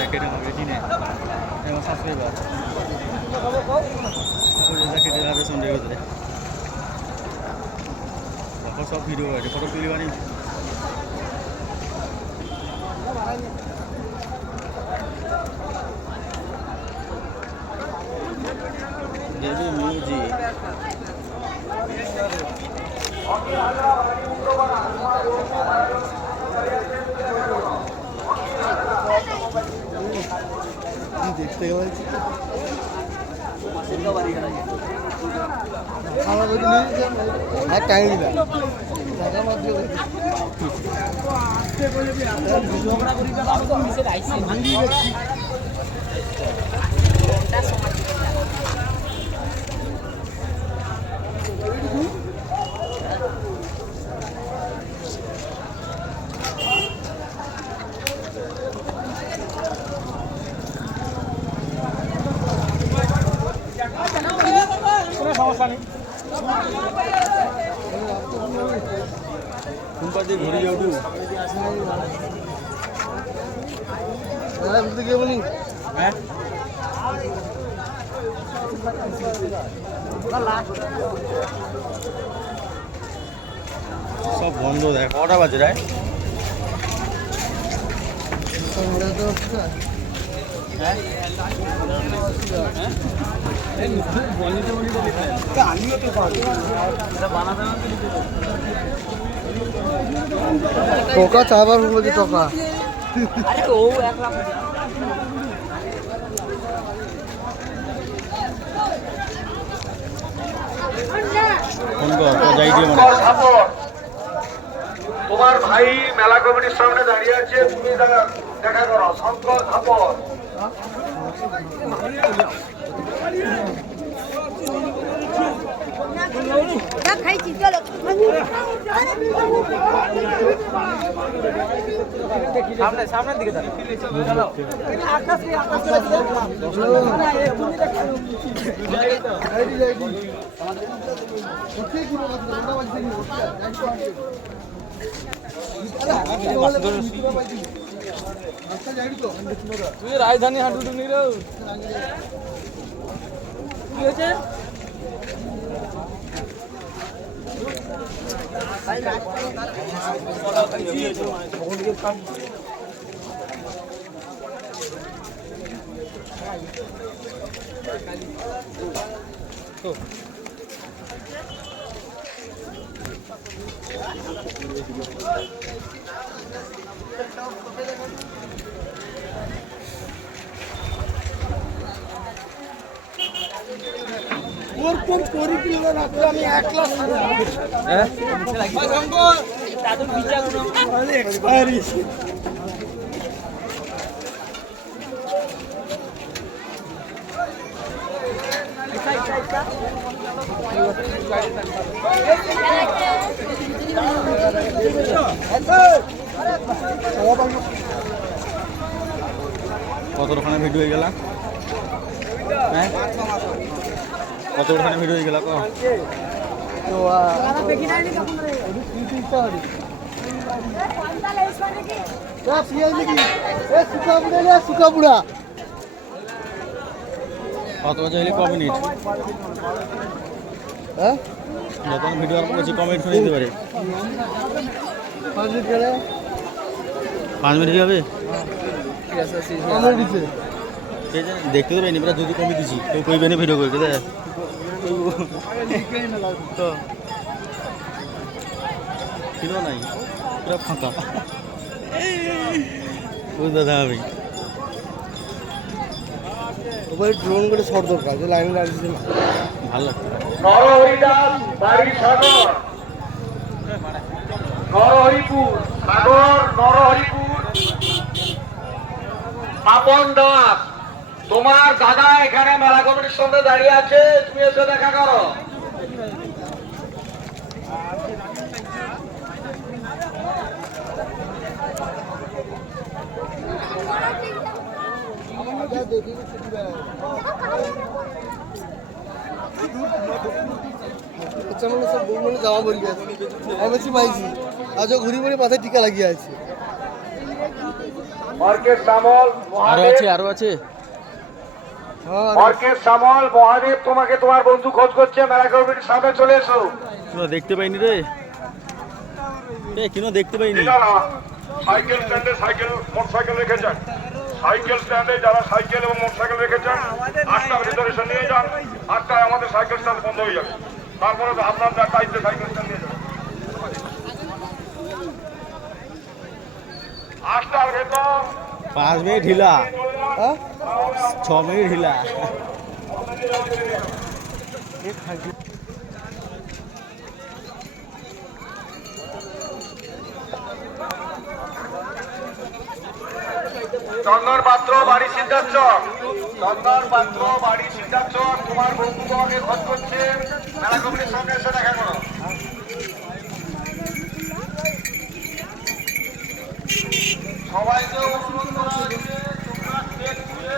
Jacket আমাকে কিনে এবং সাবস্ক্রাইবার জ্যাকেটের হাতে সন্ধ্যে হতে তারপর সব ভিডিও আছে ফটো তুলি বানি দেবী খাওয়া করে নিয়ে আর টাইম দিলাম টাকা মাত্র কোন পাশে ঘুরে যাও তুই দাদা বুঝতে গিয়ে বলি হ্যাঁ সব বন্ধ দেখ। কটা বাজে রায়? টোকা চাবার টোকা। দিও মানে শঙ্কর তোমার ভাই মেলা কমিটির সামনে দাঁড়িয়ে আছে তুমি দেখা দেখা করো শঙ্কর খাপর না খাইছি চলো। তুই রাজধানী হাঁটু তুমি কি হয়েছে? ওর কোন পরিক্রিয়া রাখলে আমি এক ক্লাস কত ওখানে ভিডিও হয়ে গেল? হ্যাঁ? কত ওখানে ভিডিও হয়ে গেল কো? তো পিঁয়াজ নাকি এ সুকা বুড়া রে সুকা বুড়া কত হলে ক মিনিট হ্যাঁ যখন ভিডিও আর করেছি কমেন্ট শুনে দিতে পারে পাঁচ মিনিট হবে? দেখতে দেবে এবার যদি কমে দিছি। কেউ কইবে না ভিডিও করে দে তো কিলো নাই পুরো ফাঁকা। দাদা আমি। ওপরে ড্রোন করে শর্ট দরকার যে লাইনে না। ভালো লাগছে। নরহরিদাস বাড়ি সাগর নরহরিপুর সাগর নরহরিপুর। পাপন দাস তোমার দাদা এখানে মেলা কমিটির সঙ্গে দাঁড়িয়ে আছে, তুমি এসে দেখা করো। আচ্ছা মানে সব বউ মানে জামা আছে আমি বলছি আজও ঘুরি ঘুরি মাথায় টিকা লাগিয়ে আছে। অর্কেশ শ্যামল আরও আছে আরও আছে। হ্যাঁ অর্কেশ শ্যামল মহাদেব তোমাকে তোমার বন্ধু খোঁজ করছে মেলা কমিটির সামনে চলে এসো। কিনো দেখতে পাইনি রে? এ কিনো দেখতে পাইনি? সাইকেল স্ট্যান্ডে সাইকেল মোটরসাইকেল রেখেছেন সাইকেল স্ট্যান্ডে যারা সাইকেল এবং মোটরসাইকেল রেখেছেন আটটার ভিতরে এসে নিয়ে যান। আটটায় আমাদের সাইকেল স্ট্যান্ড বন্ধ হয়ে যাবে। তারপরে আপনার দায়িত্বে সাইকেল স্ট্যান্ড নিয়ে যাবেন আটটার ভেতর পাঁচ মিনিট ঢিলা ছ মিনিট ঢিলা চন্দন পাত্র, বাড়ি সিদ্ধার্থ। চন্দন পাত্র, বাড়ি সিদ্ধার্থ। তোমার বন্ধু তোমাকে খোঁজ করছে। মেলা কমিটির সঙ্গে এসে দেখা করো সবাইকে অনুরোধ করা হচ্ছে তোমরা চেক দিয়ে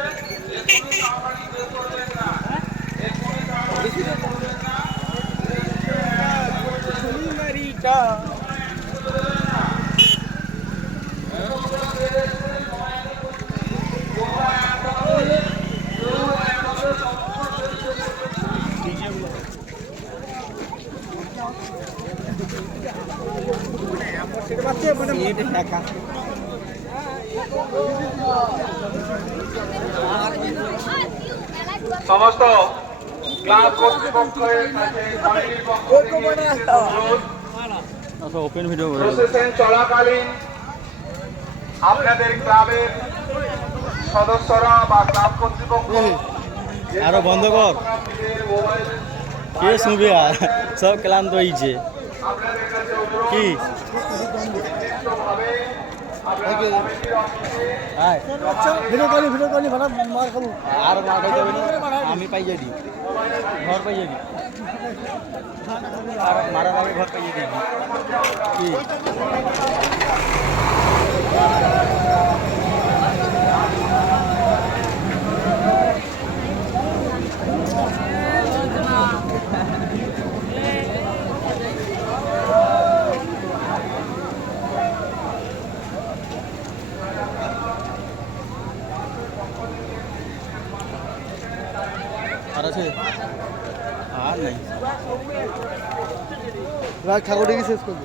এক্ষুনি তাড়াতাড়ি বের করবেন না এক্ষুনি তাড়াতাড়ি বের করবেন না সমস্ত ক্লাব কর্তৃপক্ষের কাছে কমিটির পক্ষ থেকে আচ্ছা ওপেন ভিডিও প্রসেশন চলাকালীন আপনাদের ক্লাবের সদস্যরা বা ক্লাব কর্তৃপক্ষ আরও বন্ধ কর। কে শুনবে আর সব ক্লান্ত হয়েছে। কি? ভিডিও করি ভিডিও করি ভাড়া মাৰ মাঠে যাবি আমি পাই যাবি ঘর পাই যাবি আর আমি ঘৰ পাই যাবি কি আর আছে? আর নাই। শেষ করব।